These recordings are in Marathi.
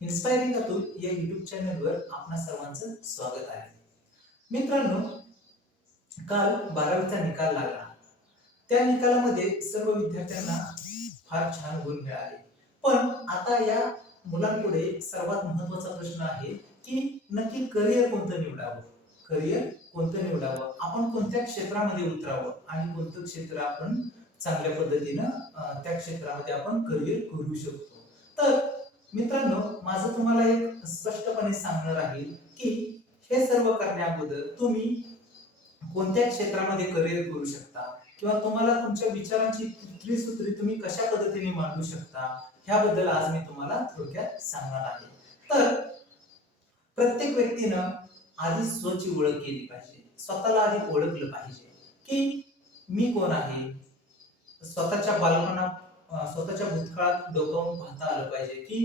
इन्स्पायरिंग अतुल या युट्यूब चॅनलवर आपणा सर्वांचं स्वागत आहे. मित्रांनो, काल 12वीचा निकाल लागला. त्या निकालामध्ये सर्व विद्यार्थ्यांना फार छान गुण मिळाले. पण आता या मुलांपुढे सर्वात महत्त्वाचा प्रश्न आहे की नक्की करिअर कोणतं निवडावं? करिअर कोणतं निवडावं? आपण कोणत्या क्षेत्रामध्ये उतरावं आणि कोणतं क्षेत्र आपण चांगल्या पद्धतीनं त्या क्षेत्रामध्ये आपण करिअर करू शकतो. तर मित्रांनो, माझं तुम्हाला एक स्पष्टपणे सांगणं राहील की हे सर्व करण्याअगोदर तुम्ही कोणत्या क्षेत्रामध्ये करिअर करू शकता किंवा तुम्हाला तुमच्या विचारांची त्रिसूत्री तुम्ही कशा पद्धतीने मांडू शकता ह्याबद्दल आज मी तुम्हाला थोडक्यात सांगणार आहे. तर प्रत्येक व्यक्तीनं आधी स्वतःची ओळख केली पाहिजे. स्वतःला आधी ओळखलं पाहिजे की मी कोण आहे. स्वतःच्या स्वतःच्या भूतकाळात डोकावून पाहता आलं पाहिजे की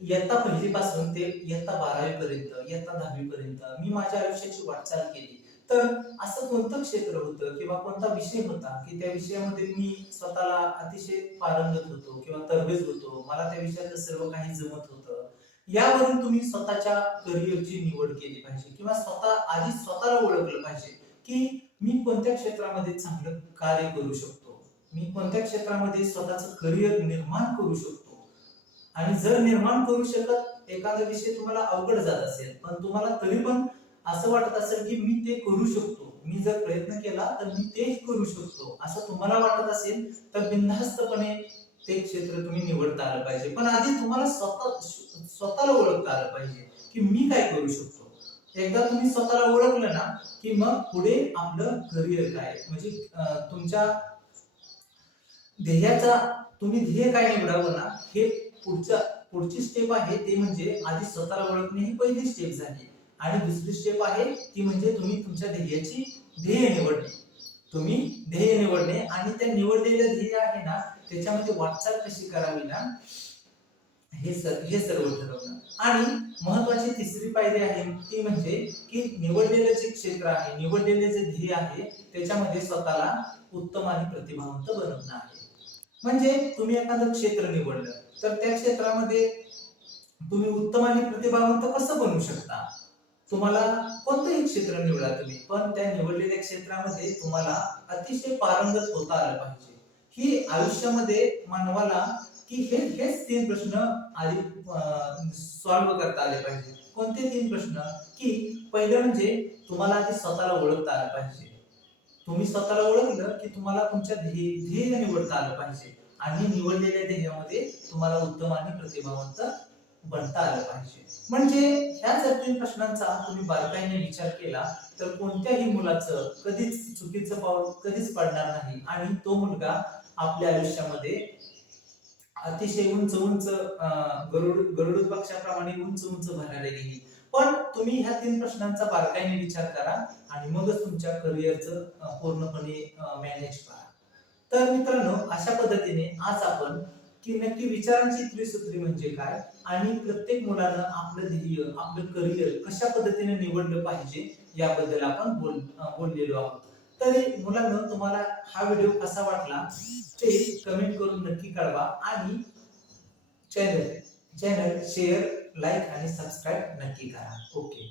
इयत्ता पहिली पासून ते इयत्ता 12वी पर्यंत, इयत्ता 10वी पर्यंत मी माझ्या आयुष्याची वाटचाल केली. तर असं कोणतं क्षेत्र होतं किंवा कोणता विषय होता की त्या विषयामध्ये मी स्वतःला अतिशय पारंगत होतो किंवा तरबेज होतो. मला त्या विषयातलं सर्व काही जमत होतं. यावरून तुम्ही स्वतःच्या करिअरची निवड केली पाहिजे किंवा आधी स्वतःला ओळखलं पाहिजे की मी कोणत्या क्षेत्रामध्ये चांगलं कार्य करू शकतो. मी कोणत्या क्षेत्रामध्ये स्वतःचं करिअर निर्माण करू शकतो. आणि जर निर्माण करू शकत एखादा विषय तुम्हाला अवघड जात असेल पण तुम्हाला तरी पण असं वाटत असेल की मी ते करू शकतो, मी जर प्रयत्न केला तर मी तेही करू शकतो असं तुम्हाला वाटत असेल तर बिनधास्तपणे ते क्षेत्र तुम्ही निवडता आलं पाहिजे. पण आधी तुम्हाला स्वतःला ओळखता आलं पाहिजे की मी काय करू शकतो. एकदा तुम्ही स्वतःला ओळखलं ना की मग पुढे आपलं करिअर काय म्हणजे तुमच्या ध्येयाचा तुम्ही ध्येय काय निवडावं ना हे पुढची स्टेप आहे. ते म्हणजे आधी स्वतःला ओळखणे ही पहिली स्टेप झाली आणि दुसरी स्टेप आहे ती म्हणजे तुम्ही तुमच्या ध्येयाची ध्येय निवडणे. तुम्ही ध्येय निवडणे आणि त्या निवडलेलं ध्येय आहे ना त्याच्यामध्ये वाटचाल कशी करावी ना हे सर्व ठरवणं. आणि महत्वाची तिसरी पायरी आहे ती म्हणजे की निवडलेलं जे क्षेत्र आहे, निवडलेले जे ध्येय आहे त्याच्यामध्ये स्वतःला उत्तम आणि प्रतिभावंत बनवणं आहे. म्हणजे तुम्ही एखादं क्षेत्र निवडलं तर त्या क्षेत्रामध्ये तुम्ही उत्तम आणि प्रतिभावंत कसं बनू शकता. तुम्हाला कोणतंही क्षेत्र निवडा तुम्ही पण त्या निवडलेल्या क्षेत्रामध्ये तुम्हाला अतिशय पारंगत होता आलं पाहिजे. ही आयुष्यामध्ये मानवाला की हेच तीन प्रश्न आधी सॉल्व्ह करता आले पाहिजे. कोणते तीन प्रश्न की पहिलं म्हणजे तुम्हाला आधी स्वतःला ओळखता आलं पाहिजे. तुम्ही स्वतःला ओळखलं की तुम्हाला तुमच्या ध्येय निवडता आलं पाहिजे आणि निवडलेल्या ध्येयामध्ये तुम्हाला उत्तम आणि प्रतिभावंत बनता आलं पाहिजे. म्हणजे ह्या जर तीन प्रश्नांचा तुम्ही बारकाईने विचार केला तर कोणत्याही मुलाचं कधीच चुकीचं पाऊल कधीच पडणार नाही आणि तो मुलगा आपल्या आयुष्यामध्ये अतिशय उंच उंच गरुड पक्षाप्रमाणे उंच उंच भरारी घेईल. पण तुम्ही ह्या तीन प्रश्नांचा बारकाईने विचार करा आणि मगच तुमच्या करिअरचं पूर्णपणे मॅनेज करा. तर मित्रांनो, अशा पद्धतीने आज आपण की नक्की विचारांची त्रिसूत्री म्हणजे काय आणि प्रत्येक मुलानं आपलं ध्येय आपलं करिअर कशा पद्धतीने निवडलं पाहिजे याबद्दल आपण बोललेलो आहोत. तरी मुलांनो, तुम्हाला हा व्हिडिओ कसा वाटला ते कमेंट करून नक्की कळवा आणि चॅनल शेअर, लाईक आणि सबस्क्राईब नक्की करा. ओके.